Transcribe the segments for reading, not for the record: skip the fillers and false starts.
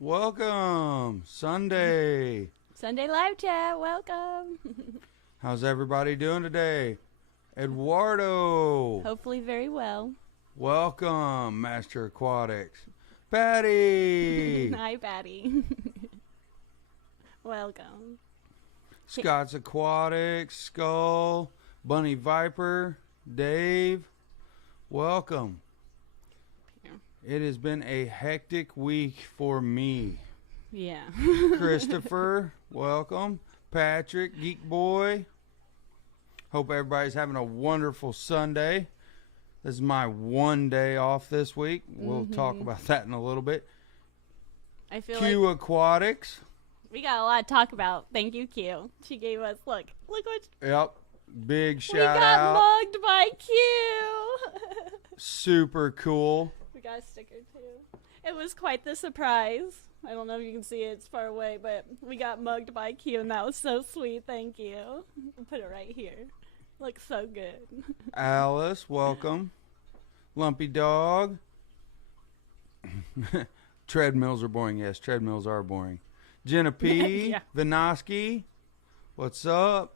Welcome. Sunday. Sunday live chat. Welcome. How's everybody doing today? Eduardo. Hopefully very well. Welcome, Master Aquatics. Patty. Hi, Patty. Welcome. Scott's Aquatics. Skull. Bunny Viper. Dave. Welcome. It has been a hectic week for me. Yeah. Christopher, welcome. Patrick, Geek Boy. Hope everybody's having a wonderful Sunday. This is my one day off this week. We'll talk about that in a little bit. I feel Q like Aquatics. we got a lot to talk about. Thank you, Q. She gave us, look what Yep. Big we shout got out. mugged by Q. Super cool. We got a sticker too. It was quite the surprise. I don't know if you can see it, it's far away, but we got mugged by Q and that was so sweet. Thank you. I'll put it right here. Looks so good. Alice, welcome. Lumpy Dog. Treadmills are boring. Yes, treadmills are boring. Jenna P. Yeah. Vinoski. What's up?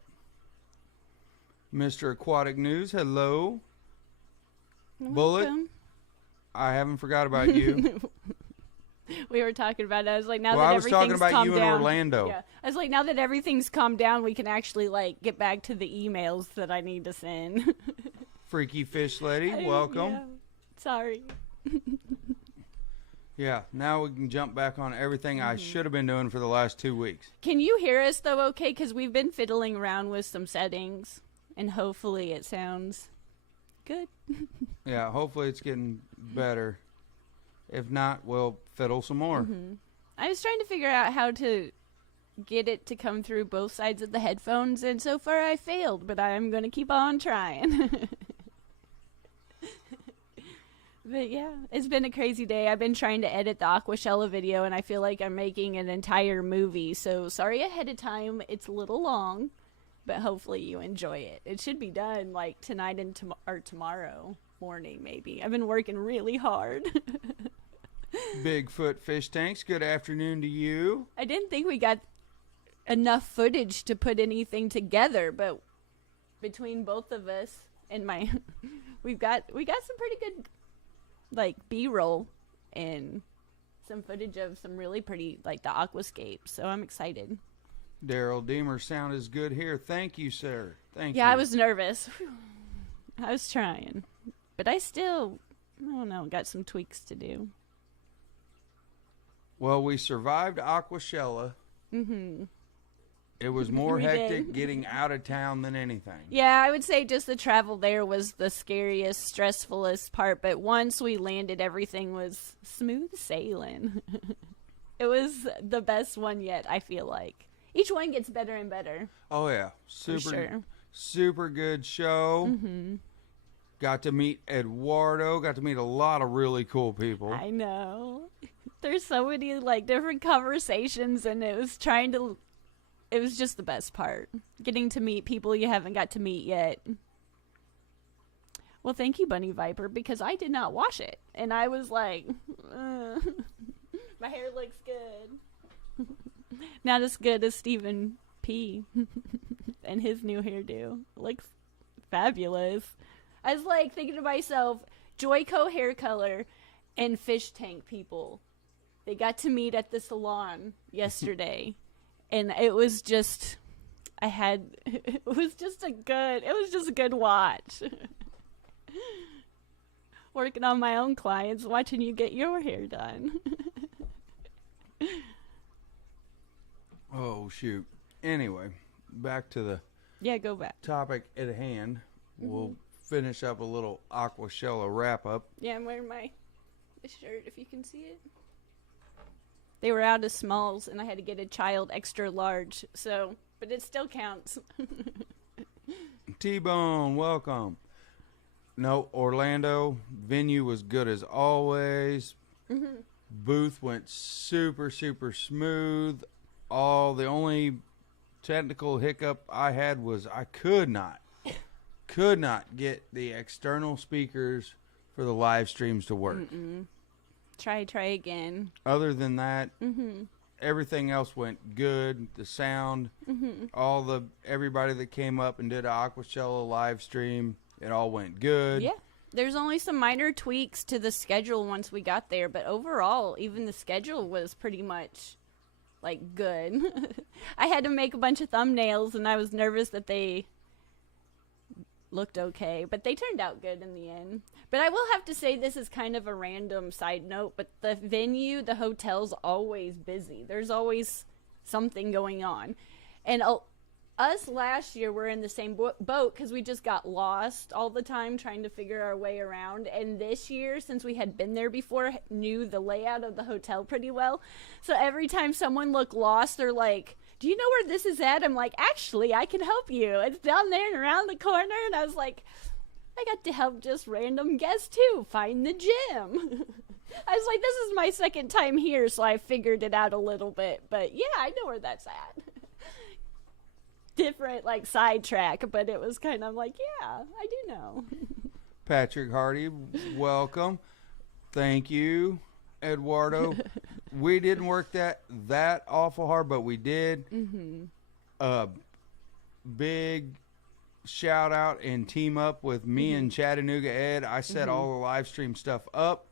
Mr. Aquatic News, hello. Bullet. Welcome. I haven't forgot about you. We were talking about it. I was like, now Well, that I was talking everything's about calmed you in down. Orlando. Yeah. I was like, now that everything's calmed down, we can actually like get back to the emails that I need to send. Freaky Fish Lady, welcome. Yeah. Sorry. Yeah, now we can jump back on everything I should have been doing for the last 2 weeks. Can you hear us though? Okay, because we've been fiddling around with some settings, and hopefully it sounds good. Yeah, hopefully it's getting better. If not, we'll fiddle some more. I was trying to figure out how to get it to come through both sides of the headphones, and so far I failed, but I'm going to keep on trying. But yeah, it's been a crazy day. I've been trying to edit the Aquashella video, and I feel like I'm making an entire movie, so sorry ahead of time. It's a little long, but hopefully you enjoy it. It should be done like tonight and or tomorrow morning maybe. I've been working really hard. Bigfoot Fish Tanks, good afternoon to you. I didn't think we got enough footage to put anything together, but between both of us and my we got some pretty good like B-roll and some footage of some really pretty like the aquascapes, so I'm excited. Daryl Deemer, sound is good here. Thank you, sir. Thank you. Yeah, I was nervous. I was trying, but I don't know, got some tweaks to do. Well, we survived Aquashella. It was more We hectic did. getting out of town than anything. Yeah, I would say just the travel there was the scariest, stressfulest part, but once we landed, everything was smooth sailing. It was the best one yet, I feel like. Each one gets better and better. Oh, yeah. For sure. Super good show. Got to meet Eduardo. Got to meet a lot of really cool people. I know. There's so many like different conversations, and it was just the best part. Getting to meet people you haven't got to meet yet. Well, thank you, Bunny Viper, because I did not wash it. And I was like, my hair looks good. Not as good as Stephen P. and his new hairdo. It looks fabulous. I was like thinking to myself, Joyco hair color and fish tank people. They got to meet at the salon yesterday. And it was just, it was just a good watch. Working on my own clients, watching you get your hair done. Oh, shoot. Anyway, back to the Go back. topic at hand. We'll finish up a little Aquashella wrap-up. Yeah, I'm wearing my shirt, if you can see it. They were out of smalls, and I had to get a child extra large, so, but it still counts. T-Bone, welcome. No, Orlando, venue was good as always. Booth went super, super smooth. The only technical hiccup I had was I could not get the external speakers for the live streams to work. Try again. Other than that, everything else went good. The sound, everybody that came up and did an Aquashella live stream, it all went good. Yeah. There's only some minor tweaks to the schedule once we got there, but overall, even the schedule was pretty much, like, good. I had to make a bunch of thumbnails, and I was nervous that they looked okay, but they turned out good in the end. But I will have to say, this is kind of a random side note, but the venue, the hotel's always busy. There's always something going on. And us last year were in the same boat because we just got lost all the time trying to figure our way around. And this year, since we had been there before, knew the layout of the hotel pretty well. So every time someone looked lost, they're like, do you know where this is at? I'm like, actually, I can help you. It's down there and around the corner. And I was like, I got to help just random guests too find the gym. I was like, this is my second time here, so I figured it out a little bit. But yeah, I know where that's at. Different, like, sidetrack, but it was kind of like, yeah, I do know. Patrick Hardy, welcome. Thank you, Eduardo. We didn't work that awful hard, but we did. Big shout out and team up with me and Chattanooga Ed. I set all the live stream stuff up,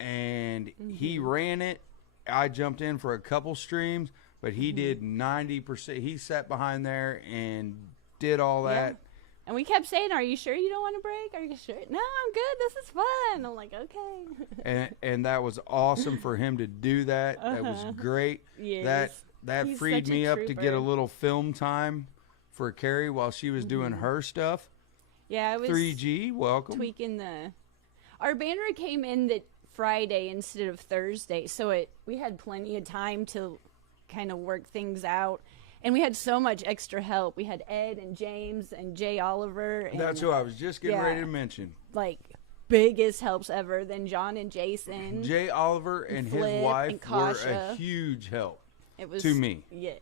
and he ran it. I jumped in for a couple streams, but he did 90%. He sat behind there and did all that. Yeah. And we kept saying, are you sure you don't want to break? Are you sure? No, I'm good. This is fun. I'm like, okay. and that was awesome for him to do that. That was great. Yes. That He's freed such a me up to trooper. get a little film time for Kerri while she was doing her stuff. Yeah, I was 3G, welcome. tweaking our banner came in that Friday instead of Thursday, so we had plenty of time to kind of work things out, and we had so much extra help. We had Ed and James and Jay Oliver, and That's who I was just getting ready to mention. Like, biggest helps ever. Then John and Jason, Jay Oliver and Flip his wife and were Kasha. a huge help it was to me. Yes.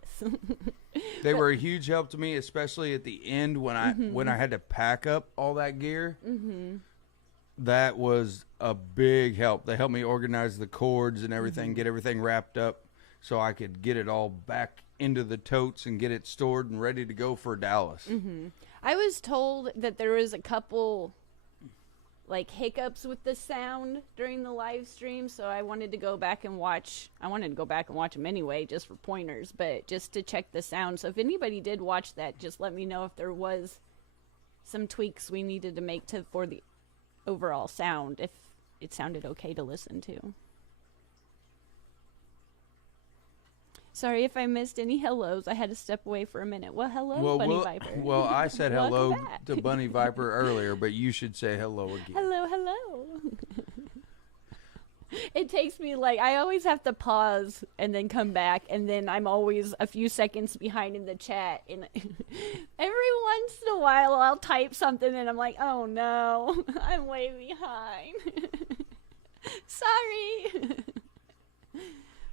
They were a huge help to me, especially at the end when I had to pack up all that gear. That was a big help. They helped me organize the cords and everything, get everything wrapped up so I could get it all back into the totes and get it stored and ready to go for Dallas. I was told that there was a couple, like, hiccups with the sound during the live stream, so I wanted to go back and watch. I wanted to go back and watch them anyway, just for pointers, but just to check the sound. So if anybody did watch that, just let me know if there was some tweaks we needed to make for the overall sound, if it sounded okay to listen to. Sorry if I missed any hellos. I had to step away for a minute. Well, hello, Bunny Viper. Well, I said hello Welcome back. to Bunny Viper earlier, but you should say hello again. Hello. It takes me, like, I always have to pause and then come back, and then I'm always a few seconds behind in the chat. And every once in a while, I'll type something, and I'm like, oh no, I'm way behind. Sorry.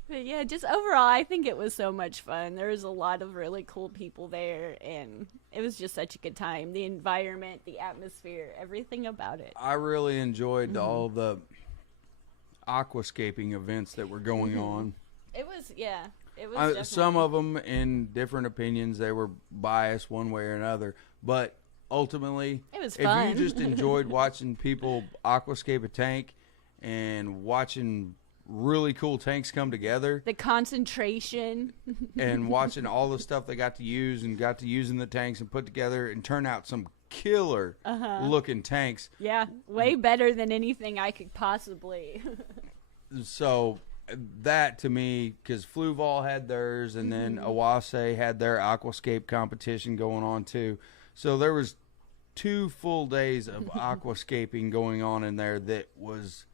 But yeah, just overall, I think it was so much fun. There was a lot of really cool people there, and it was just such a good time. The environment, the atmosphere, everything about it. I really enjoyed all the aquascaping events that were going on. It was, yeah. It was some of them, in different opinions, they were biased one way or another. But ultimately, it was if fun. you just enjoyed watching people aquascape a tank and watching really cool tanks come together, the concentration, and watching all the stuff they got to use and got to use in the tanks and put together and turn out some killer looking tanks. Yeah, way better than anything I could possibly. So that to me, because Fluval had theirs, and then Awase had their aquascape competition going on too. So there was 2 full days of aquascaping going on in there that was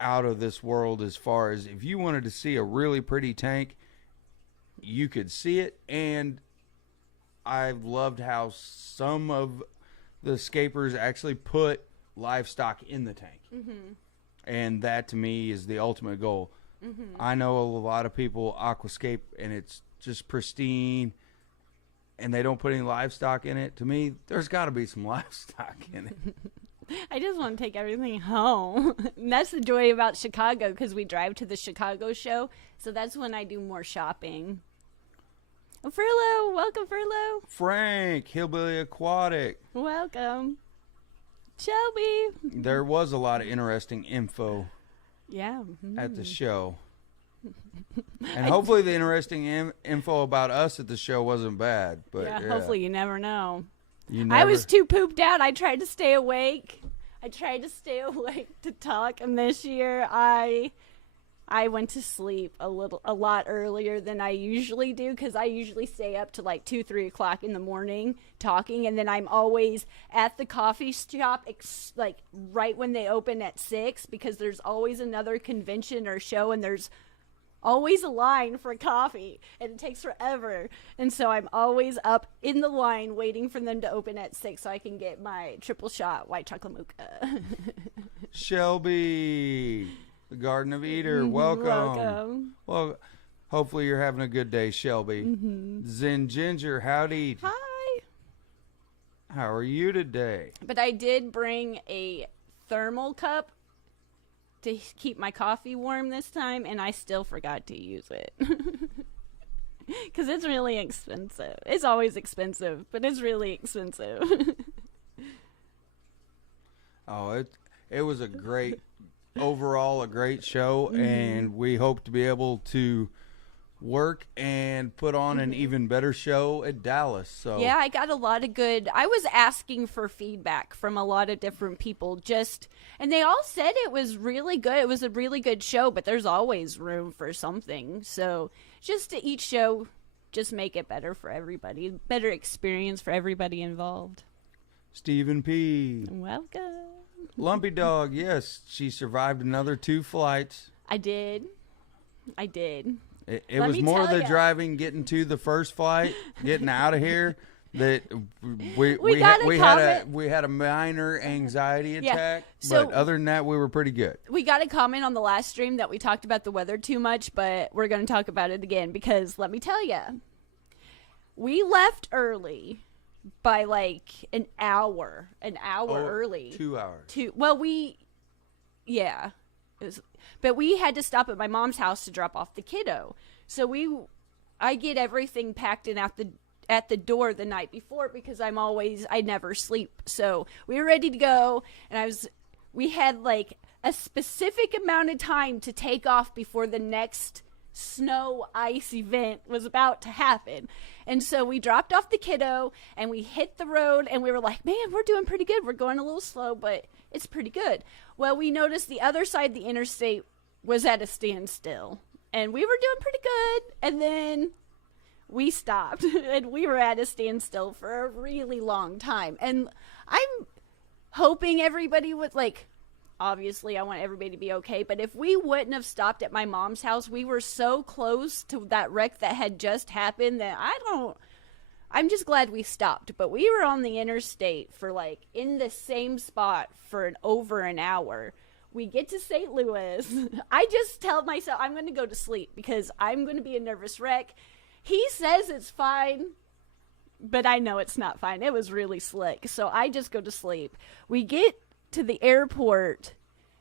out of this world. As far as if you wanted to see a really pretty tank, you could see it. And I loved how some of the scapers actually put livestock in the tank. And that to me is the ultimate goal. I know a lot of people aquascape and it's just pristine and they don't put any livestock in it. To me, there's got to be some livestock in it. I just want to take everything home. And that's the joy about Chicago, because we drive to the Chicago show. So that's when I do more shopping. Oh, Furlough. Welcome, Furlough. Frank, Hillbilly Aquatic. Welcome. Shelby. There was a lot of interesting info at the show. And hopefully the interesting info about us at the show wasn't bad. But yeah. Hopefully you never know. I was too pooped out. I tried to stay awake. To talk, and this year I went to sleep a lot earlier than I usually do, because I usually stay up to like 2-3 o'clock in the morning talking, and then I'm always at the coffee shop like right when they open at 6, because there's always another convention or show, and there's always a line for coffee, and it takes forever. And so I'm always up in the line waiting for them to open at 6 so I can get my triple shot white chocolate mocha. Shelby, the Garden of Eater, welcome. Well, hopefully you're having a good day, Shelby. Zen Ginger, howdy. Hi. How are you today? But I did bring a thermal cup to keep my coffee warm this time, and I still forgot to use it. Because it's really expensive. It's always expensive, but it's really expensive. Oh, it was a great, overall a great show, and we hope to be able to work and put on an even better show at Dallas. So yeah, I got a lot of good. I was asking for feedback from a lot of different people, and they all said it was really good. It was a really good show, but there's always room for something. So just to each show, just make it better for everybody, better experience for everybody involved. Stephen P. Welcome. Lumpy Dog, yes, she survived another 2 flights. I did. It was more the driving, getting to the first flight, getting out of here, that we had a minor anxiety attack. So, but other than that, we were pretty good. We got a comment on the last stream that we talked about the weather too much, but we're going to talk about it again, because let me tell you, we left early by like an hour early. 2 hours. But we had to stop at my mom's house to drop off the kiddo. So I get everything packed in at the door the night before, because I never sleep. So we were ready to go, and we had like a specific amount of time to take off before the next snow ice event was about to happen. And so we dropped off the kiddo and we hit the road, and we were like, man, we're doing pretty good. We're going a little slow, but it's pretty good. Well, we noticed the other side of the interstate was at a standstill, and we were doing pretty good. And then we stopped, and we were at a standstill for a really long time. And I'm hoping everybody would, like, obviously I want everybody to be okay, but if we wouldn't have stopped at my mom's house, we were so close to that wreck that had just happened that I'm just glad we stopped. But we were on the interstate for like in the same spot for over an hour. We get to St. Louis. I just tell myself I'm going to go to sleep because I'm going to be a nervous wreck. He says it's fine, but I know it's not fine. It was really slick. So I just go to sleep. We get to the airport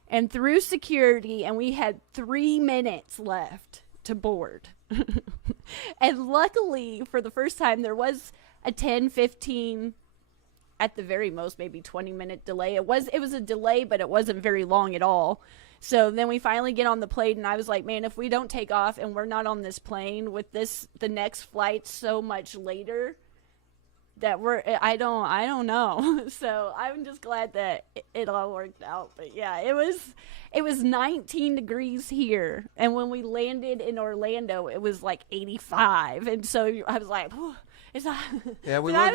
and through security, and we had 3 minutes left to board. And luckily, for the first time, there was a 10-15, at the very most, maybe 20-minute delay. It was a delay, but it wasn't very long at all. So then we finally get on the plane, and I was like, man, if we don't take off and we're not on this plane with the next flight so much later, that I don't know. So I'm just glad that it all worked out. But yeah, it was 19 degrees here, and when we landed in Orlando, it was like 85, and so I was like, it's not. Yeah, we glad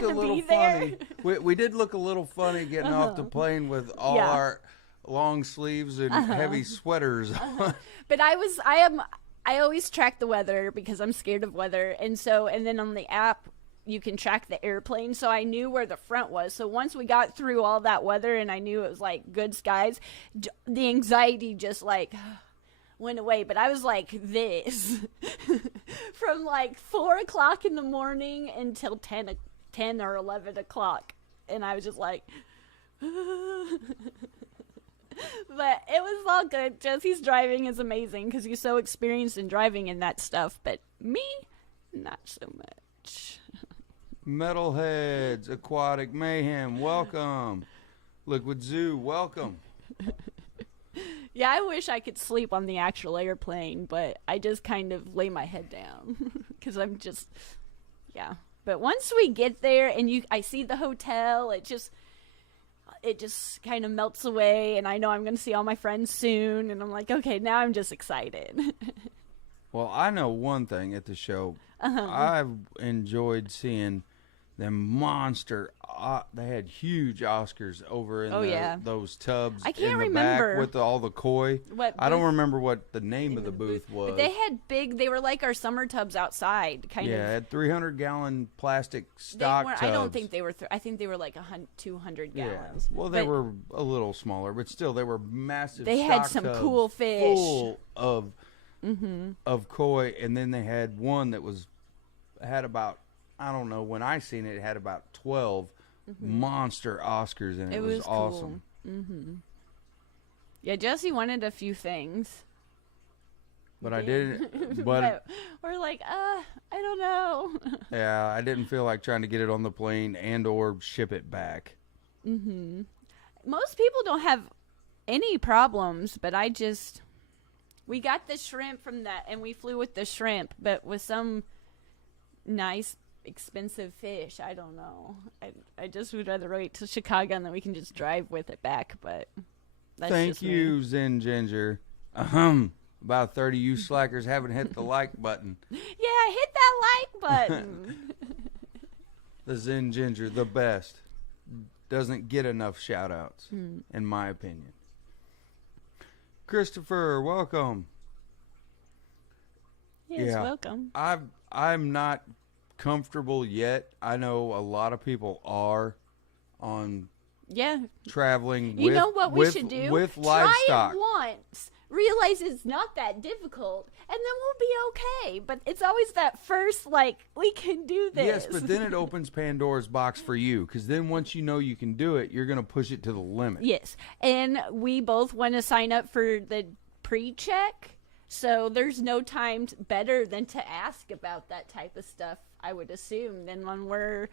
to be there. We did look a little funny getting off the plane with all our long sleeves and heavy sweaters on. But I always track the weather because I'm scared of weather, and then on the app you can track the airplane, so I knew where the front was. So once we got through all that weather and I knew it was like good skies, the anxiety just like went away. But I was like this from like 4 o'clock in the morning until 10 or 11 o'clock, and I was just like, But it was all good. Jesse's driving is amazing because he's so experienced in driving and that stuff. But me, not so much. Metalheads, Aquatic Mayhem, welcome. Liquid Zoo, welcome. Yeah, I wish I could sleep on the actual airplane, but I just kind of lay my head down because I'm just, yeah. But once we get there and I see the hotel, it just kind of melts away, and I know I'm going to see all my friends soon, and I'm like, okay, now I'm just excited. Well, I know one thing at the show. I've enjoyed seeing them monster. They had huge Oscars over in those tubs. I can't in the remember back with all the koi. I don't remember what the name of the booth was. But they had they were like our summer tubs outside, kind of. Yeah, had 300-gallon plastic stock tubs. I don't think they were. I think they were like 200 gallons. Well, they were a little smaller, but still, they were massive. They had some cool fish, full of koi, and then they had one that had about, I don't know, when I seen it, it had about 12 monster Oscars in it. It was awesome. Cool. Yeah, Jesse wanted a few things. But I didn't. But we're like, I don't know. Yeah, I didn't feel like trying to get it on the plane and or ship it back. Most people don't have any problems, but we got the shrimp from that, and we flew with the shrimp, but with some nice expensive fish. I don't know. I just would rather wait till Chicago and then we can just drive with it back. But that's thank you, Zen Ginger. About 30 you slackers haven't hit the like button. Yeah, hit that like button. The Zen Ginger, the best, doesn't get enough shout outs, in my opinion. Christopher, welcome. Yes, welcome. I'm not comfortable yet. I know a lot of people are on traveling you know what we should do? With livestock. Try it once. Realize it's not that difficult, and then we'll be okay. But it's always that first, we can do this. Yes, but then it opens Pandora's box for you, because then once you know you can do it, you're going to push it to the limit. Yes, and we both want to sign up for the pre-check. So there's no time better than to ask about that type of stuff, I would assume, than when we're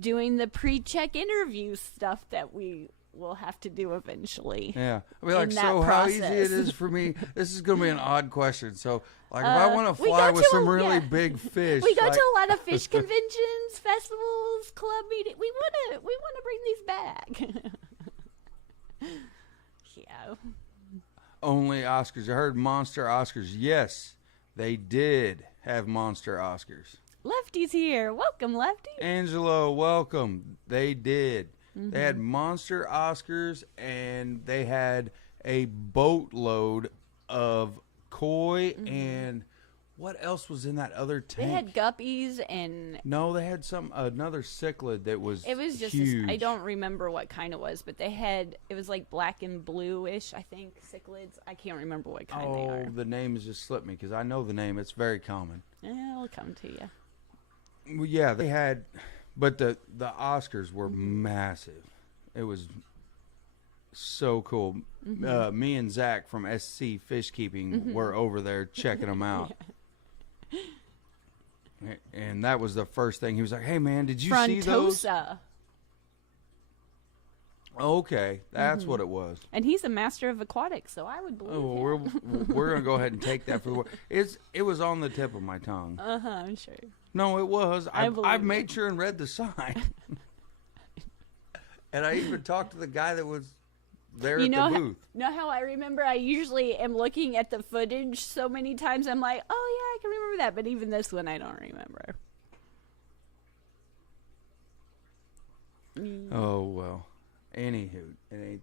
doing the pre-check interview stuff that we will have to do eventually. Yeah. I'll be like, so how easy it is for me. This is going to be an odd question. So, if I want to fly with some really big fish. We go to a lot of fish conventions, festivals, club meetings. We want to bring these back. Yeah. Only Oscars. I heard monster Oscars. Yes, they did have monster Oscars. Lefty's here. Welcome, Lefty. Angelo, welcome. They did. They had monster Oscars, and they had a boatload of koi, and what else was in that other tank? They had guppies and... No, they had another cichlid that was It was just... huge. I don't remember what kind it was, but they had... It was like black and bluish, I think, cichlids. I can't remember what kind they are. Oh, the name has just slipped me, because I know the name. It's very common. It'll come to you. Well, yeah, they had... But the Oscars were massive. It was so cool. Me and Zach from SC Fish Keeping were over there checking them out. And that was the first thing. He was like, hey, man, did you see those? Okay, that's what it was. And he's a master of aquatics, so I would believe him. We're going to go ahead and take that for the word. It was on the tip of my tongue. I'm sure. No, it was. I made sure and read the sign. And I even talked to the guy that was there at the booth. You know how I remember I usually am looking at the footage so many times, I'm like, oh, yeah, I can remember that. But even this one, I don't remember. Oh, well. Anywho, it ain't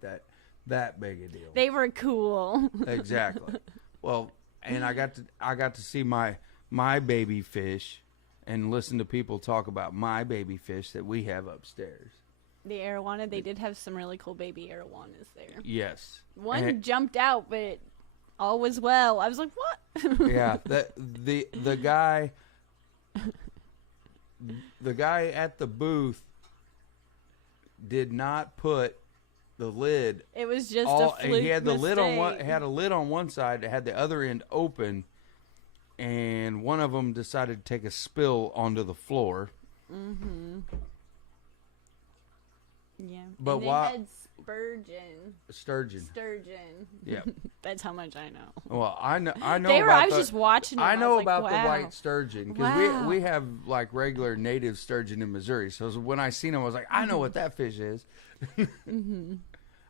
that big a deal. They were cool. Exactly. Well, and I got to see my baby fish and listen to people talk about my baby fish that we have upstairs. The arowana, they did have some really cool baby arowanas there. Yes. One jumped out, but all was well. I was like, what? Yeah, the guy at the booth did not put the lid. It was just a fluke he had the lid on one. mistake. Had a lid on one side. It had the other end open, and one of them decided to take a spill onto the floor. Mm-hmm. Yeah. But and they why? had Sturgeon. Yeah. That's how much I know. Well, I know. I was just watching them. I know was about like, the wow. white sturgeon because we have like regular native sturgeon in Missouri. So when I seen them, I was like, I know what that fish is. Mm-hmm.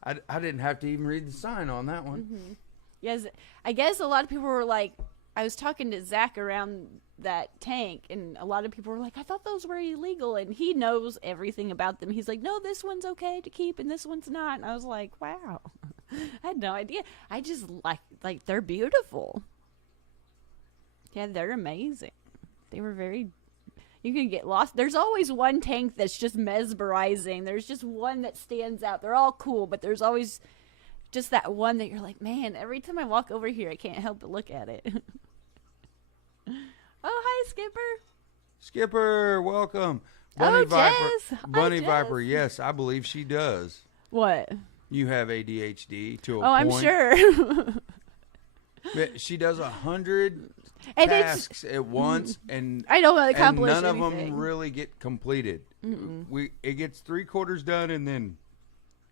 I didn't have to even read the sign on that one. Mm-hmm. Yes, I guess a lot of people were like, I was talking to Zach around that tank, and a lot of people were like, I thought those were illegal, and he knows everything about them. He's like, no, this one's okay to keep, and this one's not. And I was like, wow, I had no idea. I just like they're beautiful. Yeah, they're amazing. They were very. You can get lost. There's always one tank that's just mesmerizing. There's just one that stands out. They're all cool, but there's always just that one that you're like, man, every time I walk over here, I can't help but look at it. Oh, hi, Skipper. Skipper, welcome. Oh, Viper. Jess. Bunny Hi, Viper, Jess. yes, I believe she does. What? You have ADHD to a Oh, I'm point. sure. She does 100 And tasks at once, and I don't and accomplish none of anything. them really get completed. It gets 3/4 done, and then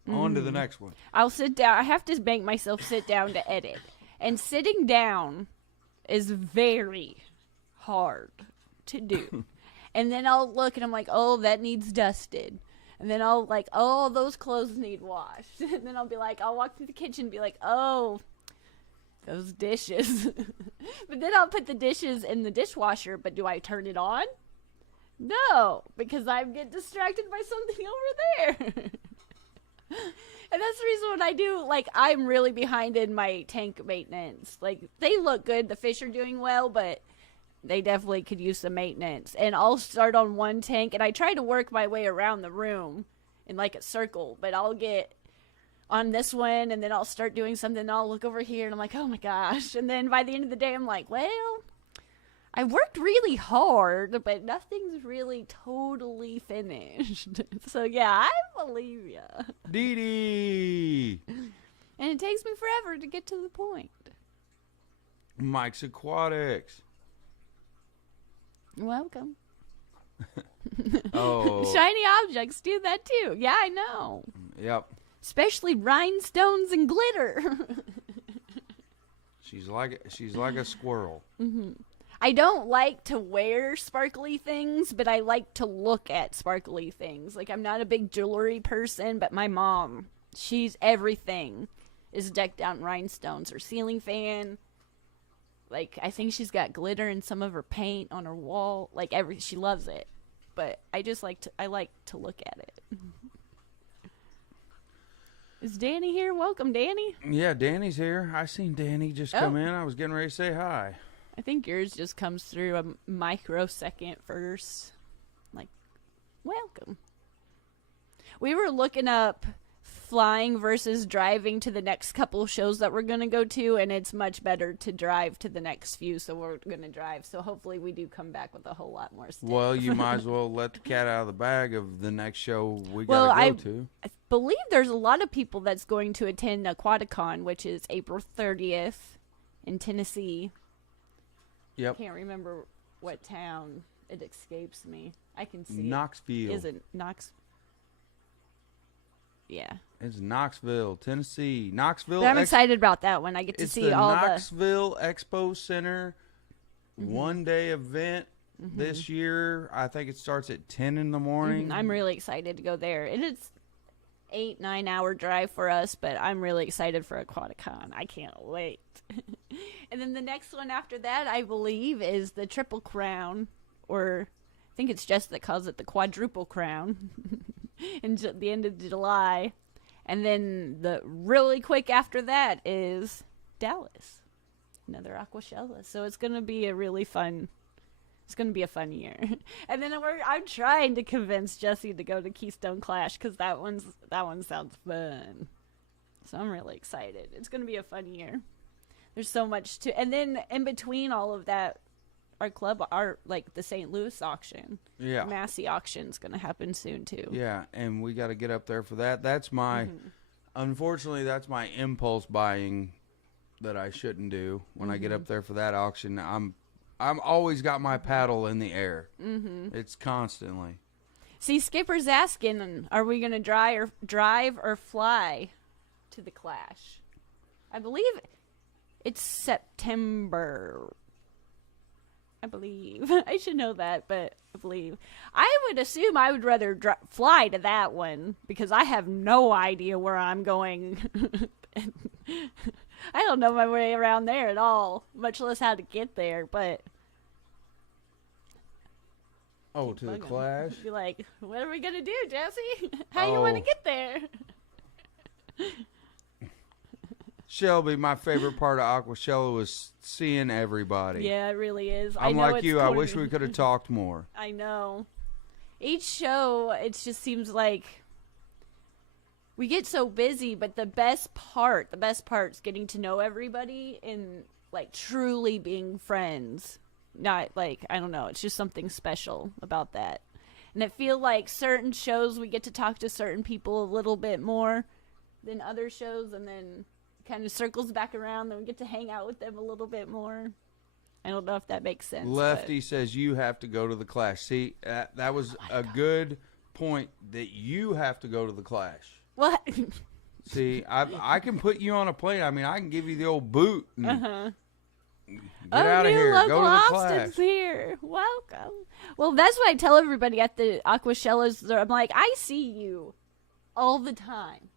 on to the next one. I'll sit down. I have to make myself sit down to edit. And sitting down is very hard to do. And then I'll look and I'm like, oh, that needs dusted. And then I'll like, oh, those clothes need washed. And then I'll be like, I'll walk through the kitchen and be like, oh, those dishes. But then I'll put the dishes in the dishwasher. But do I turn it on? No, because I get distracted by something over there. And that's the reason when I do, like, I'm really behind in my tank maintenance. Like, they look good. The fish are doing well, but they definitely could use some maintenance. And I'll start on one tank, and I try to work my way around the room in, like, a circle. But I'll get on this one, and then I'll start doing something, and I'll look over here, and I'm like, oh, my gosh. And then by the end of the day, I'm like, well, I worked really hard, but nothing's really totally finished. So, yeah, I believe ya. Dee Dee. And it takes me forever to get to the point. Mike's Aquatics. Welcome. Oh. Shiny objects do that too. Yeah, I know. Yep. Especially rhinestones and glitter. She's like a squirrel. Mm-hmm. I don't like to wear sparkly things, but I like to look at sparkly things. Like, I'm not a big jewelry person, but my mom, she's everything is decked out in rhinestones. Her ceiling fan, like, I think she's got glitter in some of her paint on her wall. Like, she loves it. But I like to look at it. Is Danny here? Welcome, Danny. Yeah, Danny's here. I seen Danny just come in. I was getting ready to say hi. I think yours just comes through a microsecond first. Like, welcome. We were looking up flying versus driving to the next couple shows that we're going to go to, and it's much better to drive to the next few, so we're going to drive. So hopefully we do come back with a whole lot more stuff. Well, you might as well let the cat out of the bag of the next show we got to go to. I believe there's a lot of people that's going to attend Aquaticon, which is April 30th in Tennessee. Yep. I can't remember what town. It escapes me. I can see Knoxville. Is it Knox? Yeah. It's Knoxville, Tennessee. Knoxville. But I'm excited about that one. I get to see all the... It's the Knoxville Expo Center one-day event this year. I think it starts at 10 in the morning. I'm really excited to go there. It is 8-9 hour drive for us, but I'm really excited for Aquaticon. I can't wait. And then the next one after that, I believe, is the Triple Crown, or I think it's Jess that calls it the Quadruple Crown, in the end of July. And then the really quick after that is Dallas, another Aquashella. So it's going to be a really fun. It's going to be a fun year. And then I'm trying to convince Jesse to go to Keystone Clash because that one sounds fun. So I'm really excited. It's going to be a fun year. There's so much to, and then in between all of that, our like the St. Louis auction, Massey auction's going to happen soon too. Yeah, and we got to get up there for that. That's my unfortunately, that's my impulse buying that I shouldn't do when I get up there for that auction. I'm always got my paddle in the air. It's constantly. See, Skipper's asking, are we going to drive or fly to the Clash? I believe it's September. I believe. I should know that, but I believe. I would assume I would rather fly to that one because I have no idea where I'm going. I don't know my way around there at all, much less how to get there, but... Oh, to the Clash? Be like, what are we going to do, Jesse? How you want to get there? Shelby, my favorite part of Aquashella was seeing everybody. Yeah, it really is. I'm like you. I wish we could have talked more. I know. Each show, it just seems like we get so busy, but the best part's getting to know everybody and like truly being friends. Not like, I don't know, it's just something special about that. And I feel like certain shows we get to talk to certain people a little bit more than other shows, and then kind of circles back around, then we get to hang out with them a little bit more. I don't know if that makes sense. Lefty says you have to go to the Clash. See, that was a good point, that you have to go to the Clash. What? See, I can put you on a plane. I mean, I can give you the old boot. And get out of here. Go to the Clash. Here. Welcome. Well, that's what I tell everybody at the Aquashellas. I'm like, I see you all the time.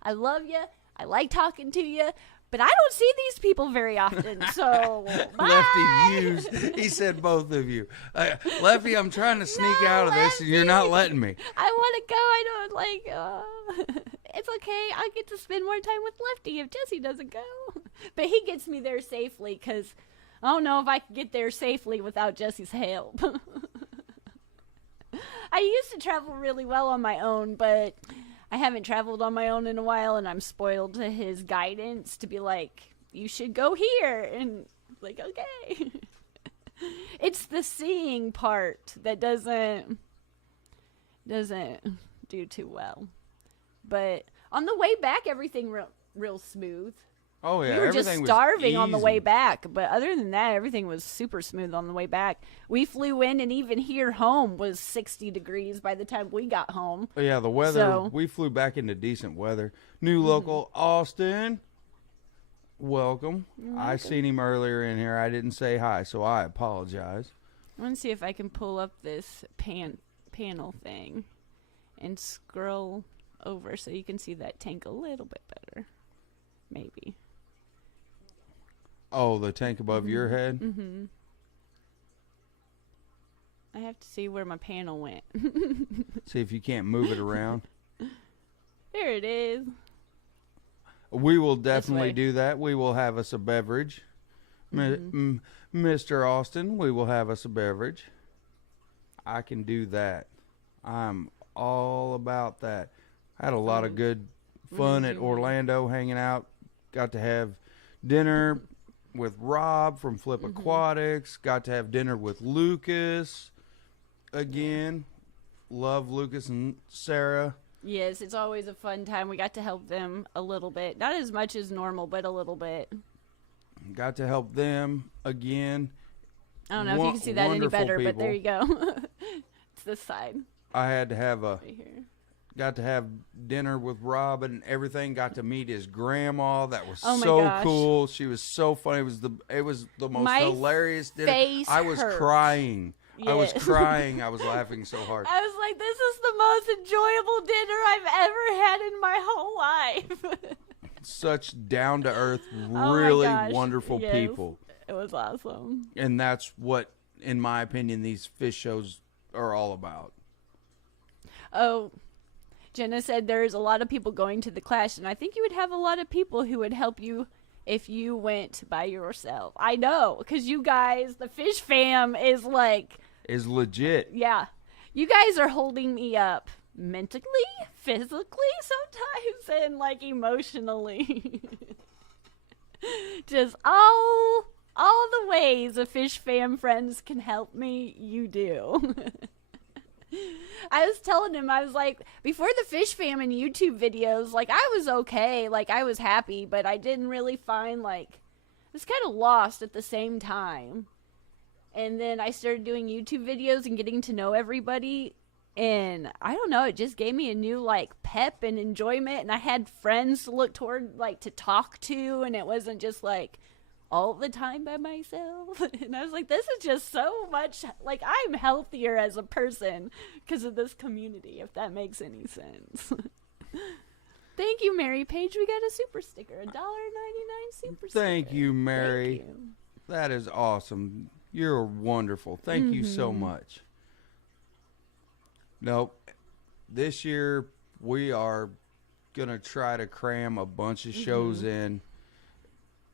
I love you. I like talking to you. But I don't see these people very often, so bye. Lefty, he said both of you. Lefty, I'm trying to sneak out of this, and you're not letting me. I want to go. I don't like, it's okay. I get to spend more time with Lefty if Jesse doesn't go. But he gets me there safely, because I don't know if I can get there safely without Jesse's help. I used to travel really well on my own, but I haven't traveled on my own in a while, and I'm spoiled to his guidance to be like, you should go here, and like, okay. It's the seeing part that doesn't do too well. But on the way back, everything real smooth. Oh yeah, we were just starving on the easy. way back, but other than that, everything was super smooth on the way back. We flew in, and even here home was 60 degrees by the time we got home. Oh, yeah, the weather, we flew back into decent weather. New local, Austin, welcome. I seen him earlier in here. I didn't say hi, so I apologize. I want to see if I can pull up this panel thing and scroll over so you can see that tank a little bit better. Maybe. Oh, the tank above your head? Mm-hmm. I have to see where my panel went. See if you can't move it around. There it is. We will definitely do that. We will have us a beverage. Mr. Austin, we will have us a beverage. I can do that. I'm all about that. I had a lot of good fun at Orlando hanging out. Got to have dinner with Rob from Flip Aquatics. Got to have dinner with Lucas again. Love Lucas and Sarah. Yes, it's always a fun time. We got to help them a little bit. Not as much as normal, but a little bit. Got to help them again. I don't know if you can see that any better, but there you go. It's this side. I had to have right here. Got to have dinner with Rob and everything. Got to meet his grandma. That was oh my so gosh. cool. She was so funny. It was the most hilarious dinner. I was hurt. crying. Yes. I was crying. I was laughing so hard. I was like, this is the most enjoyable dinner I've ever had in my whole life. Such down to earth, Oh really my gosh. wonderful Yes. people. It was awesome. And that's what, in my opinion, these fish shows are all about. Oh, Jenna said there's a lot of people going to the Clash, and I think you would have a lot of people who would help you if you went by yourself. I know, because you guys, the fish fam is legit. Yeah. You guys are holding me up mentally, physically sometimes, and emotionally. Just all the ways a fish fam friends can help me, you do. I was telling him, I was like, before the fish famine YouTube videos, like, I was okay. Like, I was happy, but I didn't really find, like, I was kind of lost at the same time. And then I started doing YouTube videos and getting to know everybody. And I don't know, it just gave me a new, like, pep and enjoyment. And I had friends to look toward, like, to talk to. And it wasn't just, like, all the time by myself. And I was like, this is just so much, like, I'm healthier as a person because of this community, if that makes any sense. Thank you, Mary Page. We got a super sticker, $1.99 super sticker. Thank you, Mary. Thank you. That is awesome. You're wonderful. Thank you so much. Nope. This year, we are going to try to cram a bunch of shows in.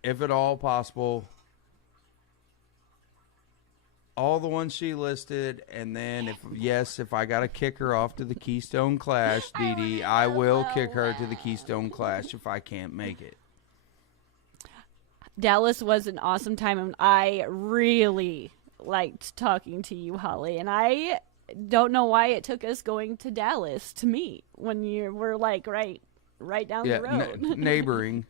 If at all possible, all the ones she listed, and then if I got to kick her off to the Keystone Clash, Dee Dee, I will kick her to the Keystone Clash if I can't make it. Dallas was an awesome time, and I really liked talking to you, Holly, and I don't know why it took us going to Dallas to meet when you were, like, right down the road. Neighboring.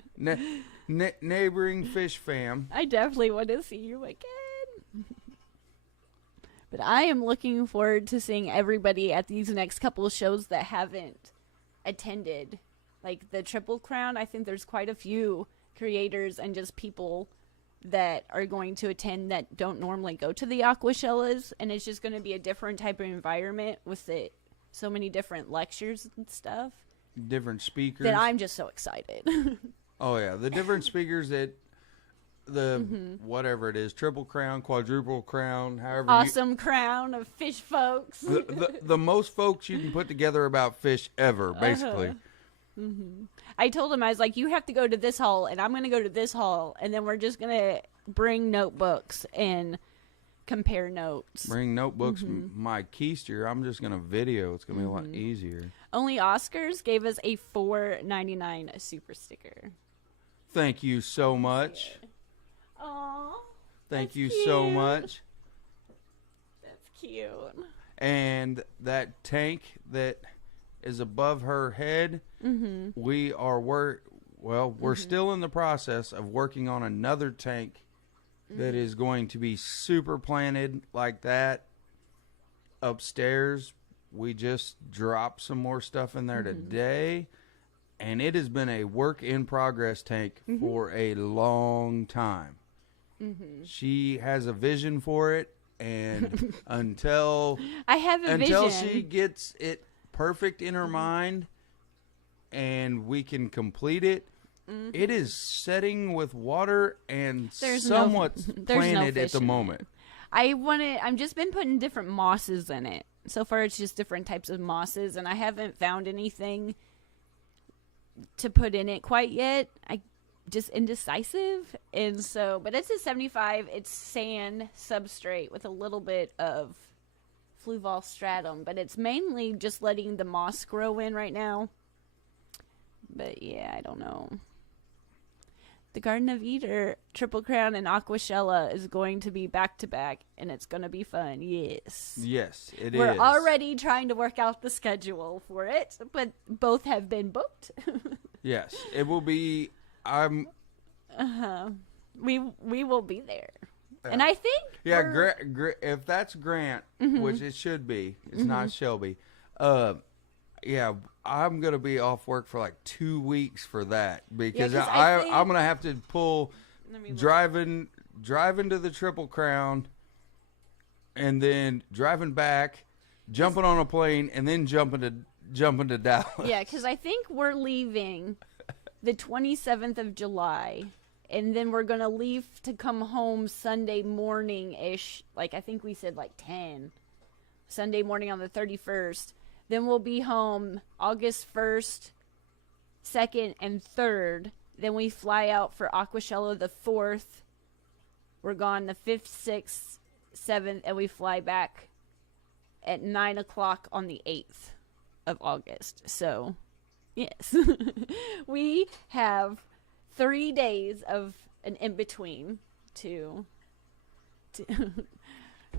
Neighboring fish fam. I definitely want to see you again. But I am looking forward to seeing everybody at these next couple of shows that haven't attended. Like the Triple Crown, I think there's quite a few creators and just people that are going to attend that don't normally go to the Aquashellas. And it's just going to be a different type of environment with it. So many different lectures and stuff. Different speakers. That I'm just so excited. Oh, yeah. The different speakers that whatever it is, Triple Crown, Quadruple Crown, however awesome crown of fish folks. the most folks you can put together about fish ever, basically. I told him, I was like, you have to go to this hall, and I'm going to go to this hall, and then we're just going to bring notebooks and compare notes. Bring notebooks. My keister, I'm just going to video. It's going to be a lot easier. Only Oscars gave us a $4.99 super sticker. Thank you so much. Aww. Thank you cute. so much. That's cute. And that tank that is above her head, we are we're still in the process of working on another tank that is going to be super planted like that upstairs. We just dropped some more stuff in there today, and it has been a work in progress tank for a long time. She has a vision for it, and until she gets it perfect in her mind and we can complete it, it is setting with water and somewhat planted at the moment. I've just been putting different mosses in it. So far it's just different types of mosses, and I haven't found anything to put in it quite yet. I just indecisive. And so, but it's a 75, it's sand substrate with a little bit of fluval stratum, but it's mainly just letting the moss grow in right now. But yeah, I don't know. The Garden of Eden, Triple Crown, and Aquashella is going to be back to back, and it's going to be fun. Yes. Yes, it is. We're already trying to work out the schedule for it, but both have been booked. Yes, it will be. We will be there. And I think if that's Grant, which it should be, it's not Shelby. Yeah, I'm gonna be off work for like 2 weeks for that because I'm gonna have to pull driving to the Triple Crown, and then driving back, jumping on a plane, and then jumping to Dallas. Yeah, because I think we're leaving the 27th of July. And then we're going to leave to come home Sunday morning-ish. Like, I think we said like 10. Sunday morning on the 31st. Then we'll be home August 1st, 2nd, and 3rd. Then we fly out for Aquashella the 4th. We're gone the 5th, 6th, 7th. And we fly back at 9 o'clock on the 8th of August. So, yes. We have 3 days of an in-between to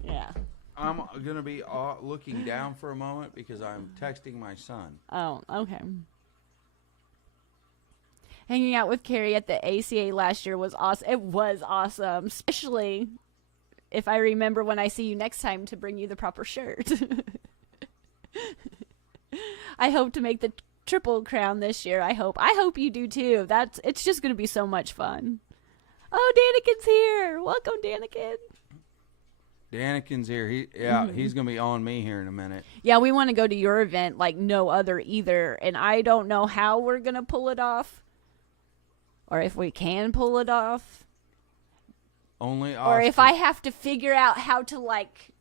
yeah. I'm going to be looking down for a moment because I'm texting my son. Oh, okay. Hanging out with Kerri at the ACA last year was awesome. It was awesome, especially if I remember when I see you next time to bring you the proper shirt. I hope to make the Triple Crown this year. I hope you do too. It's just going to be so much fun. Oh, Danikin's here. Welcome, Danikin. Danikin's here. He's going to be on me here in a minute. Yeah, we want to go to your event like no other either, and I don't know how we're going to pull it off or if we can pull it off. Only Oscar. Or if I have to figure out how to like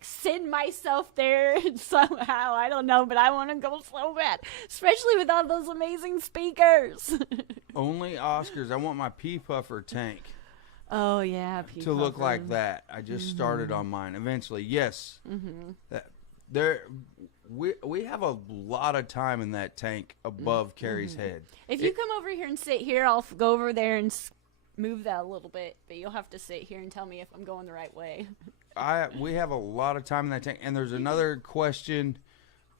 send myself there somehow. I don't know, but I want to go so bad, especially with all those amazing speakers. Only Oscars. I want my pea puffer tank. Oh yeah, pea to look like that. I just started on mine. Eventually, yes. We have a lot of time in that tank above Kerri's head. If you come over here and sit here, I'll go over there and move that a little bit, but you'll have to sit here and tell me if I'm going the right way. We have a lot of time in that tank, and there's another question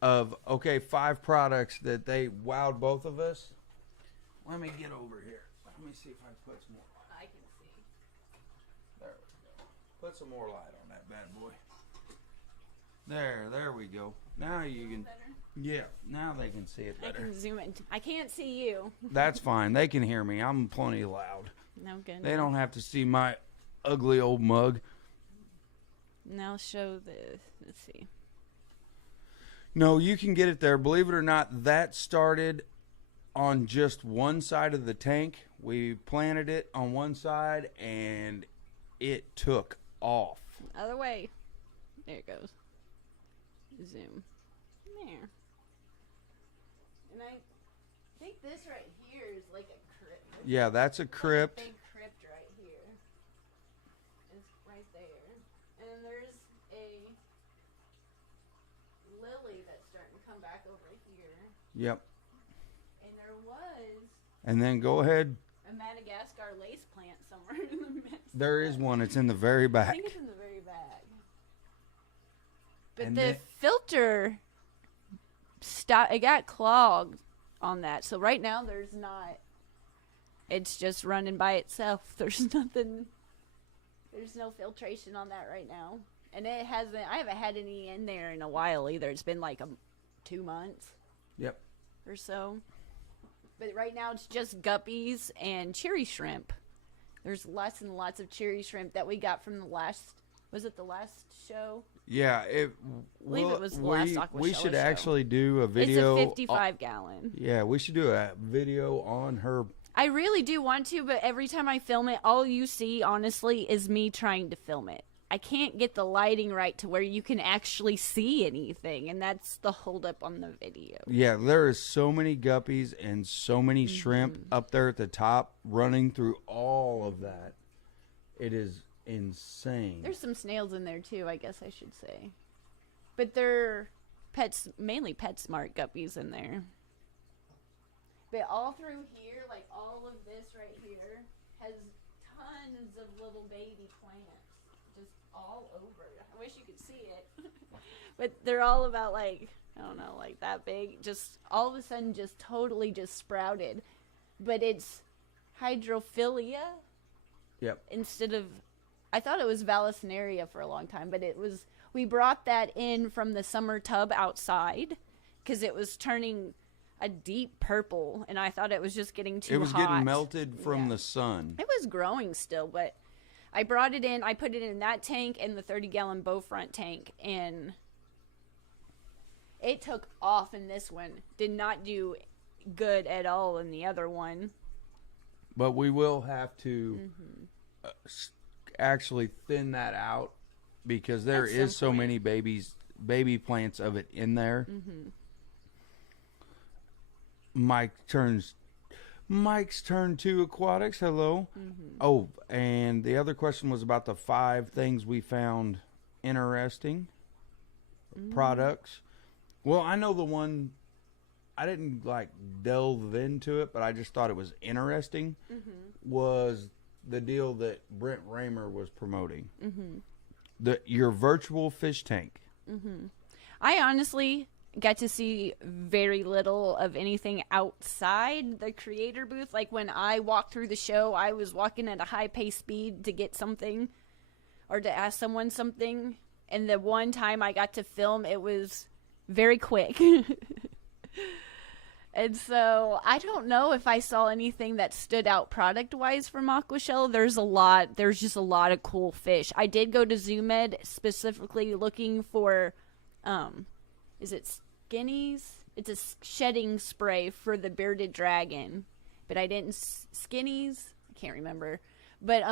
of 5 products that they wowed both of us. Let me get over here. Let me see if I put some more light. I can see. There we go. Put some more light on that bad boy. There we go. Now you can. Better? Yeah, now they can see it better. I can zoom in. I can't see you. That's fine. They can hear me. I'm plenty loud. No good. They don't have to see my ugly old mug. Now show the. Let's see. No, you can get it there. Believe it or not, that started on just one side of the tank. We planted it on one side, and it took off. Other way. There it goes. Zoom. There. And I think this right here is like a crypt. Yeah, that's a crypt. Like a big crypt right here. It's right there. And there's a lily that's starting to come back over here. Yep. And there was And then go ahead. a Madagascar lace plant somewhere in the midst. There is one. It's in the very I back. think it's in the very back. But And the filter it got clogged on that. So right now there's not. It's just running by itself. There's nothing. There's no filtration on that right now. And it hasn't. I haven't had any in there in a while either. It's been like 2 months. Yep. Or so. But right now it's just guppies and cherry shrimp. There's lots and lots of cherry shrimp that we got from the last. Was it the last show? Yeah, I believe it was the last Aquashella we should show. actually do a video. It's a 55-gallon. Yeah, we should do a video on her. I really do want to, but every time I film it, all you see, honestly, is me trying to film it. I can't get the lighting right to where you can actually see anything, and that's the holdup on the video. Yeah, there is so many guppies and so many shrimp up there at the top running through all of that. It is insane. There's some snails in there, too, I guess I should say. But they're mainly PetSmart guppies in there. But all through here, like all of this right here, has tons of little baby plants. Just all over. I wish you could see it. But they're all about like, I don't know, like that big. Just all of a sudden just totally just sprouted. But it's hydrophilia. Yep. Instead of, I thought it was Vallisneria for a long time, but it was, we brought that in from the summer tub outside because it was turning a deep purple, and I thought it was just getting too hot. It was getting melted from the sun. It was growing still, but I brought it in. I put it in that tank and the 30-gallon Beaufront tank, and it took off in this one. Did not do good at all in the other one. But we will have to actually thin that out because there is so many baby plants of it in there. Mike's turn to aquatics. Hello. Oh, and the other question was about the 5 things we found interesting products. Well, I know the one I didn't like delve into it, but I just thought it was interesting. Was the deal that Brent Raymer was promoting. your virtual fish tank. I honestly got to see very little of anything outside the creator booth. Like when I walked through the show, I was walking at a high pace speed to get something or to ask someone something. And the one time I got to film, it was very quick. And so I don't know if I saw anything that stood out product-wise from Aquashella. There's just a lot of cool fish. I did go to ZooMed specifically looking for, is it skinnies? It's a shedding spray for the bearded dragon. But I didn't, skinnies? I can't remember. But,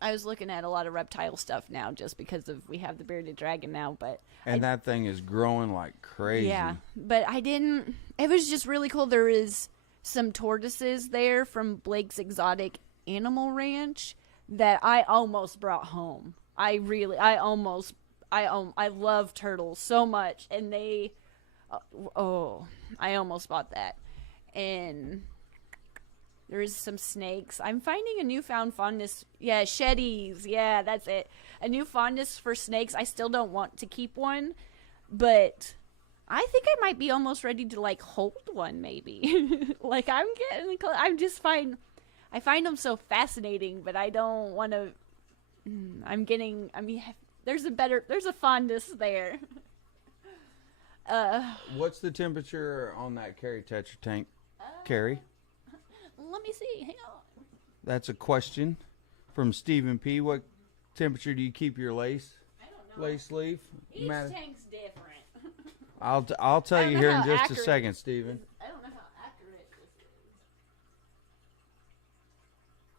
I was looking at a lot of reptile stuff now just because we have the bearded dragon now, but that thing is growing like crazy. Yeah, but it was just really cool. There is some tortoises there from Blake's Exotic Animal Ranch that I almost brought home. I love turtles so much, and I almost bought that. And there is some snakes. I'm finding a newfound fondness. Yeah, sheddies. Yeah, that's it. A new fondness for snakes. I still don't want to keep one, but I think I might be almost ready to like hold one maybe. Like I'm getting, I find them so fascinating, but I don't want to, there's a fondness there. What's the temperature on that Kerri Tetra tank, Kerri? Let me see. Hang on. That's a question from Stephen P. What temperature do you keep your lace? I don't know. Lace leaf? Each tank's different. I'll tell you here in just a second, Stephen. I don't know how accurate this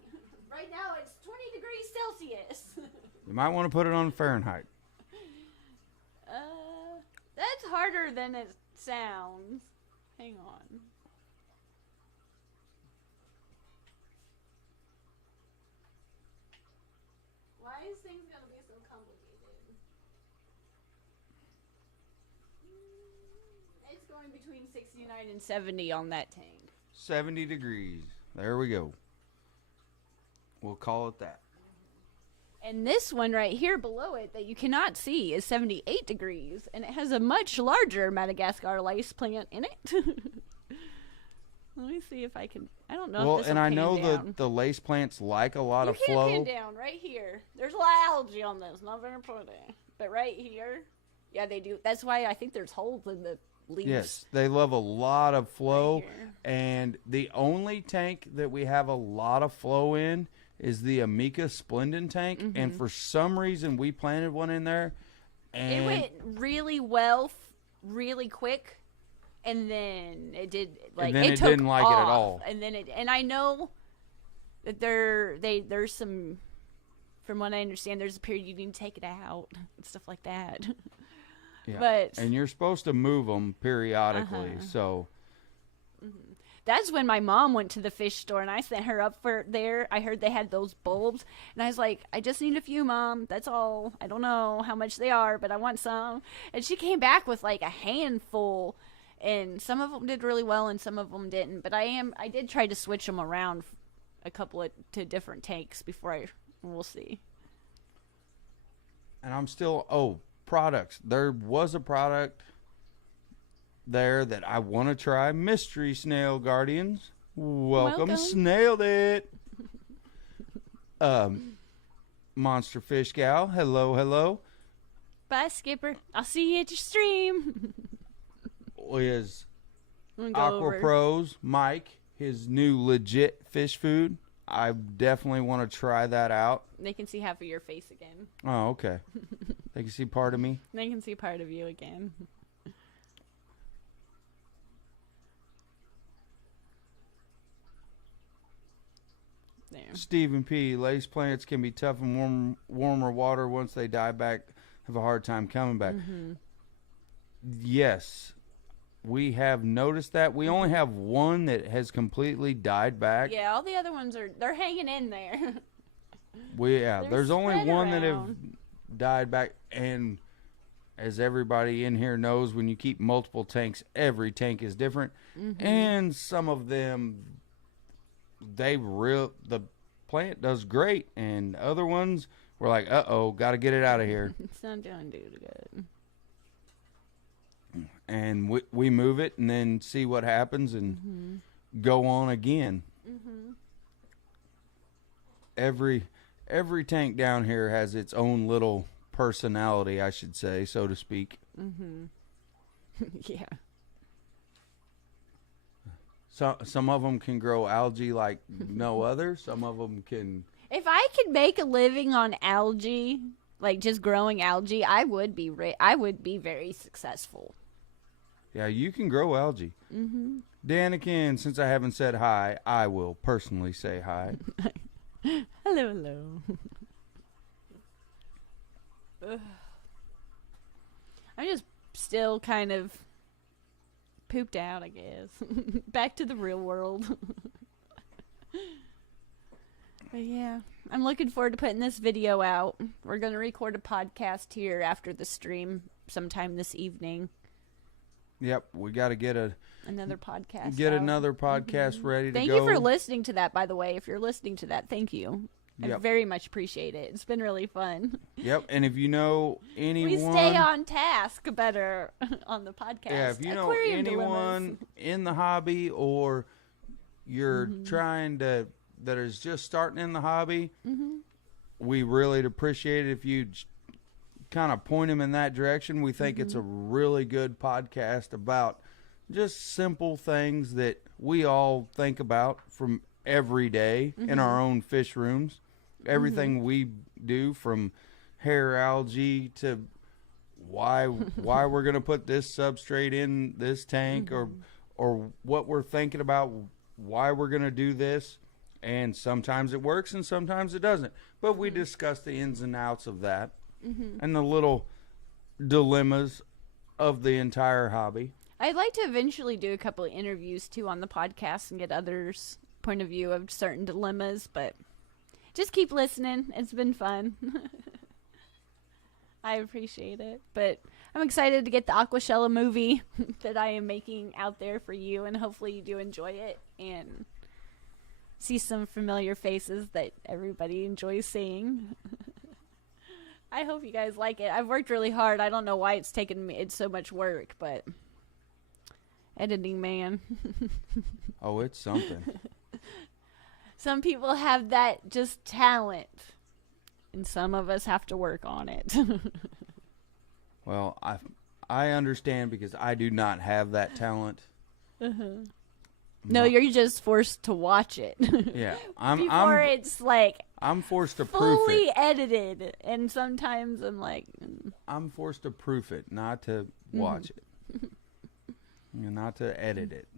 is. Right now it's 20 degrees Celsius. You might want to put it on Fahrenheit. That's harder than it sounds. Hang on. Why is things gonna be so complicated? It's going between 69 and 70 on that tank. 70 degrees. There we go. We'll call it that. And this one right here below it that you cannot see is 78 degrees, and it has a much larger Madagascar lice plant in it. Let me see if I can. I don't know. Well, if this and will I pan know down. the lace plants like a lot of You flow. can't pin down right here. There's a lot of algae on this. Not very pretty. But right here, yeah, they do. That's why I think there's holes in the leaves. Yes, they love a lot of flow. Right here. And the only tank that we have a lot of flow in is the Amica Splendid tank. Mm-hmm. And for some reason, we planted one in there. And It went really well, really quick. And then it did and then it it took didn't like off. it at all. And I know that there's some, from what I understand, there's a period you need to take it out and stuff like that. Yeah. But and you're supposed to move them periodically. So that's when my mom went to the fish store and I sent her up for there. I heard they had those bulbs and I was like, I just need a few, Mom. That's all. I don't know how much they are, but I want some. And she came back with like a handful. And some of them did really well, and some of them didn't. But I did try to switch them around to different tanks before we'll see. and I'm still products. There was a product there that I want to try. Mystery Snail Guardians. Welcome. Snailed it. Monster Fish Gal. Hello. Bye, Skipper. I'll see you at your stream. Is I'm gonna go Aqua over. Pros Mike, his new legit fish food. I definitely want to try that out. They can see half of your face again. Oh, okay. They can see part of me. They can see part of you again. There. Stephen P. Lace plants can be tough in warmer water. Once they die back, have a hard time coming back. Mm-hmm. Yes, we have noticed that. We only have one that has completely died back. Yeah, all the other ones they're hanging in there. There's only spread one that have around. died back. And as everybody in here knows, when you keep multiple tanks, every tank is different. Mm-hmm. And some of them, the plant does great, and other ones we're like, uh-oh, got to get it out of here. It's not doing too good. And we move it and then see what happens and go on again. Every tank down here has its own little personality, I should say, so to speak. Yeah. So some of them can grow algae like no other. Some of them can. If I could make a living on algae, like just growing algae, I would be very successful. Yeah, you can grow algae. Danikin, since I haven't said hi, I will personally say hi. Hello. I'm just still kind of pooped out, I guess. Back to the real world. But yeah, I'm looking forward to putting this video out. We're going to record a podcast here after the stream sometime this evening. Yep, we got to get another podcast. Get out. Another podcast ready to Thank go. you for listening to that, by the way. If you're listening to that, thank you. I very much appreciate it. It's been really fun. Yep, and if you know anyone... We stay on task better on the podcast. Yeah, if you know anyone in the hobby or you're trying to... that is just starting in the hobby, we really appreciate it if you kind of point them in that direction. We think it's a really good podcast about just simple things that we all think about from every day in our own fish rooms. Everything we do, from hair algae to why we're going to put this substrate in this tank, or what we're thinking about, why we're going to do this. And sometimes it works and sometimes it doesn't. But we discuss the ins and outs of that and the little dilemmas of the entire hobby. I'd like to eventually do a couple of interviews, too, on the podcast and get others' point of view of certain dilemmas. But just keep listening. It's been fun. I appreciate it. But I'm excited to get the Aquashella movie that I am making out there for you. And hopefully you do enjoy it and see some familiar faces that everybody enjoys seeing. I hope you guys like it. I've worked really hard. I don't know why it's taken me. It's so much work, but editing, man. Oh, it's something. Some people have that just talent, and some of us have to work on it. Well, I understand because I do not have that talent. No, you're just forced to watch it. Yeah, it's like I'm forced to proof it. Fully edited, and sometimes I'm like, I'm forced to proof it, not to watch it, and not to edit it.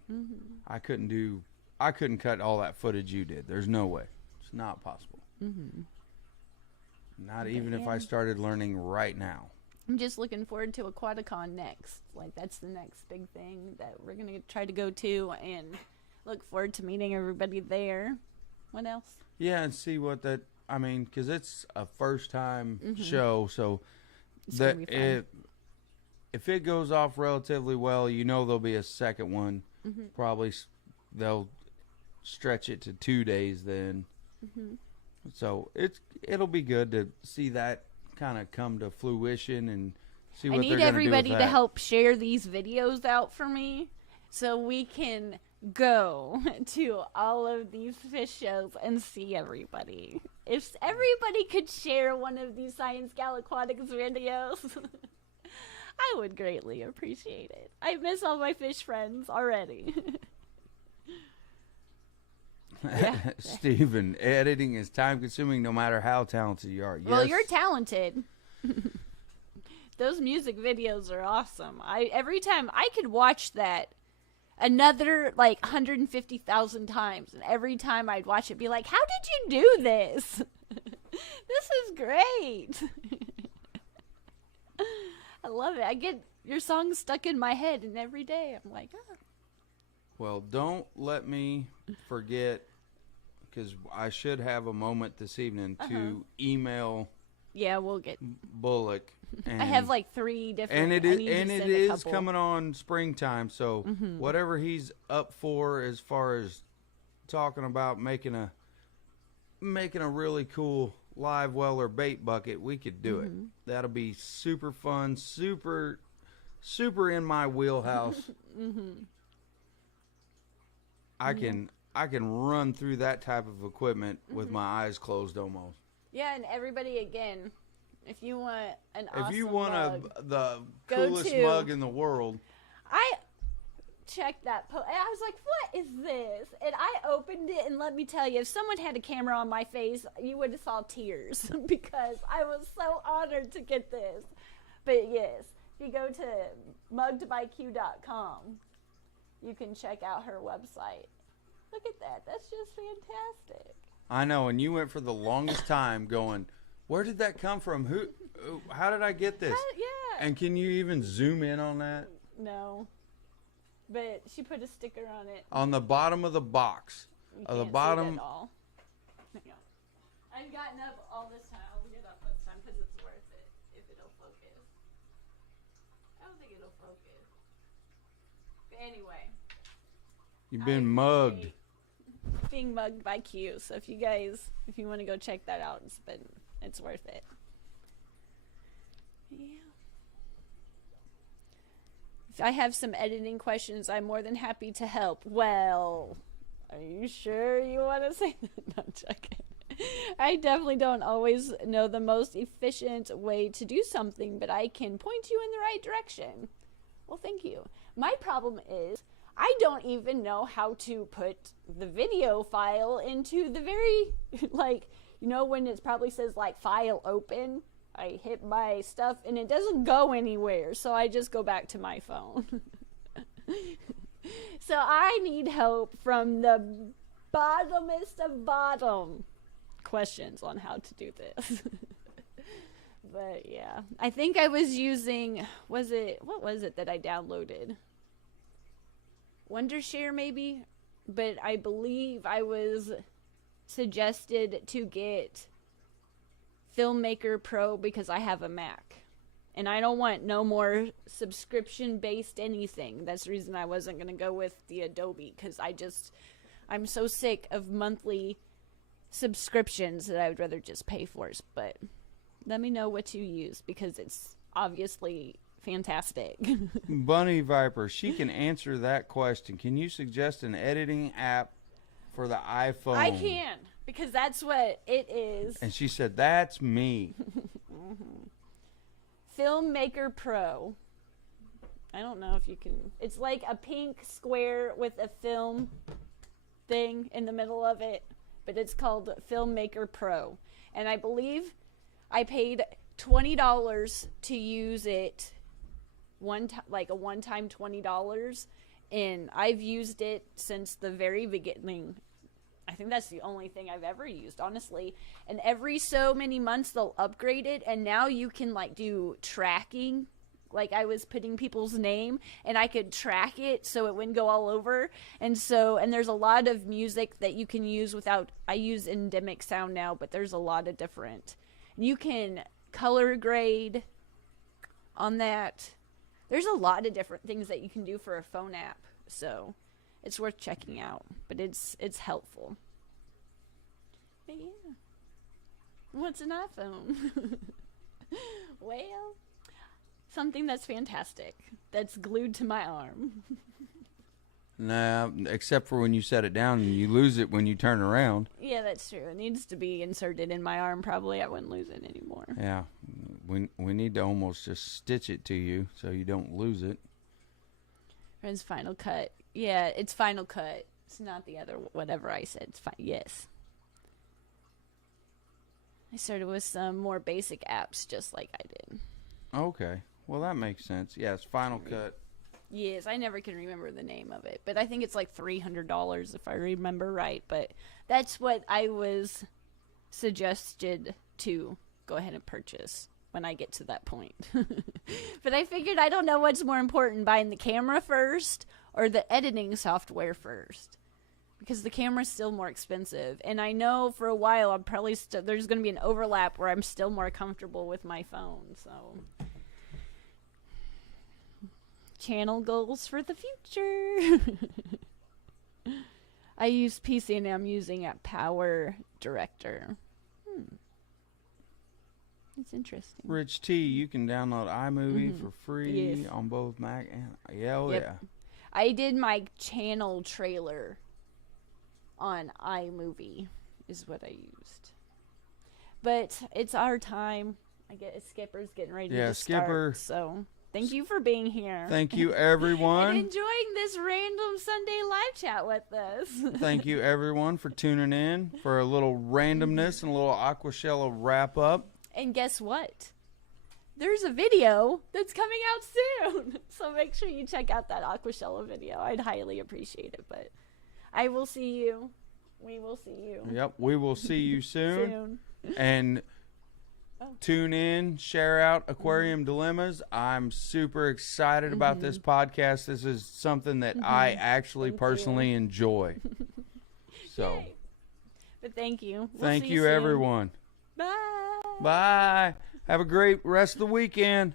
I couldn't cut all that footage you did. There's no way. It's not possible. Not even if I started learning right now. I'm just looking forward to Aquaticon next. Like, that's the next big thing that we're going to try to go to, and look forward to meeting everybody there. What else? Yeah, and see what that, I mean, because it's a first-time show, so that if it goes off relatively well, you know there'll be a second one. Probably they'll stretch it to 2 days then. So it'll be good to see that kind of come to fruition and see what they're going to do with that. I need everybody to help share these videos out for me so we can go to all of these fish shows and see everybody. If everybody could share one of these ScienceGal Aquatics videos, I would greatly appreciate it. I miss all my fish friends already. Steven, editing is time consuming no matter how talented you are. Yes. Well, you're talented. Those music videos are awesome. Every time I could watch that another like 150,000 times, and every time I'd watch it be like, how did you do this? This is great. I love it. I get your song stuck in my head, and every day I'm like, oh. Well, don't let me forget, because I should have a moment this evening to email. Yeah, we'll get Bullock. And I have like 3 different. And it is coming on springtime, so whatever he's up for as far as talking about making a really cool live well or bait bucket, we could do it. That'll be super fun, super in my wheelhouse. I can run through that type of equipment with my eyes closed almost. Yeah, and everybody, again, if you want an awesome if you want mug, the coolest mug in the world, I checked that post, and I was like, what is this? And I opened it, and let me tell you, if someone had a camera on my face, you would have saw tears, because I was so honored to get this. But yes, if you go to muggedbyq.com, you can check out her website. Look at that. That's just fantastic. I know, and you went for the longest time going, where did that come from? How did I get this? Yeah. And can you even zoom in on that? No. But she put a sticker on it. On the bottom of the box. You Of the can't bottom. see it at all. Hang on. I've gotten up all this time. I'll get up this time because it's worth it if it'll focus. I don't think it'll focus. But anyway. You've been mugged. Being mugged by Q. So if you want to go check that out, it's worth it. Yeah. If I have some editing questions, I'm more than happy to help. Well, are you sure you want to say that? No, I'm joking. I definitely don't always know the most efficient way to do something, but I can point you in the right direction. Well, thank you. My problem is I don't even know how to put the video file into the very, when it probably says, file open. I hit my stuff, and it doesn't go anywhere, so I just go back to my phone. So I need help from the bottomest of bottom questions on how to do this. But, yeah. I think I was using, what was it that I downloaded? Wondershare, maybe? But I believe I was suggested to get Filmmaker Pro because I have a Mac. And I don't want no more subscription-based anything. That's the reason I wasn't going to go with the Adobe, because I'm so sick of monthly subscriptions that I would rather just pay for it. But let me know what you use, because it's obviously fantastic. Bunny Viper, she can answer that question. Can you suggest an editing app for the iPhone? I can, because that's what it is. And she said, that's me. Filmmaker Pro. I don't know if you can. It's like a pink square with a film thing in the middle of it, but it's called Filmmaker Pro. And I believe I paid $20 to use it, a one-time $20, and I've used it since the very beginning. I think that's the only thing I've ever used, honestly. And every so many months they'll upgrade it, and now you can do tracking. I was putting people's name, and I could track it so it wouldn't go all over. And there's a lot of music that you can use without. I use endemic sound now, but there's a lot of different. You can color grade on that. There's a lot of different things that you can do for a phone app, so it's worth checking out. But it's helpful. But yeah, what's an iPhone? Well, something that's fantastic. That's glued to my arm. Nah, except for when you set it down and you lose it when you turn around. Yeah, that's true. It needs to be inserted in my arm. Probably I wouldn't lose it anymore. Yeah, we need to almost just stitch it to you so you don't lose it. Friends, Final Cut. Yeah, it's Final Cut. It's not the other whatever I said. It's fine. Yes. I started with some more basic apps, just like I did. Okay, well that makes sense. Yes, Final Cut. Yes, I never can remember the name of it, but I think it's $300 if I remember right. But that's what I was suggested to go ahead and purchase when I get to that point. But I figured I don't know what's more important, buying the camera first or the editing software first, because the camera's still more expensive. And I know for a while I'm probably there's going to be an overlap where I'm still more comfortable with my phone. So channel goals for the future. I use PC and I'm using a Power Director. It's interesting. Rich T, you can download iMovie Mm-hmm. for free Yes. on both Mac and yeah. Yep. I did my channel trailer on iMovie is what I used. But it's our time. I guess Skipper's getting ready to Skipper. start. So thank you for being here. Thank you, everyone. And enjoying this random Sunday live chat with us. Thank you, everyone, for tuning in for a little randomness and a little Aquashella wrap up. And guess what? There's a video that's coming out soon. So make sure you check out that Aquashella video. I'd highly appreciate it. But I will see you. We will see you. Yep, we will see you soon. And tune in, share out Aquarium Dilemmas. I'm super excited about this podcast. This is something that I actually personally enjoy. So, Yay. But thank you. Thank you, everyone. Bye. Bye. Have a great rest of the weekend.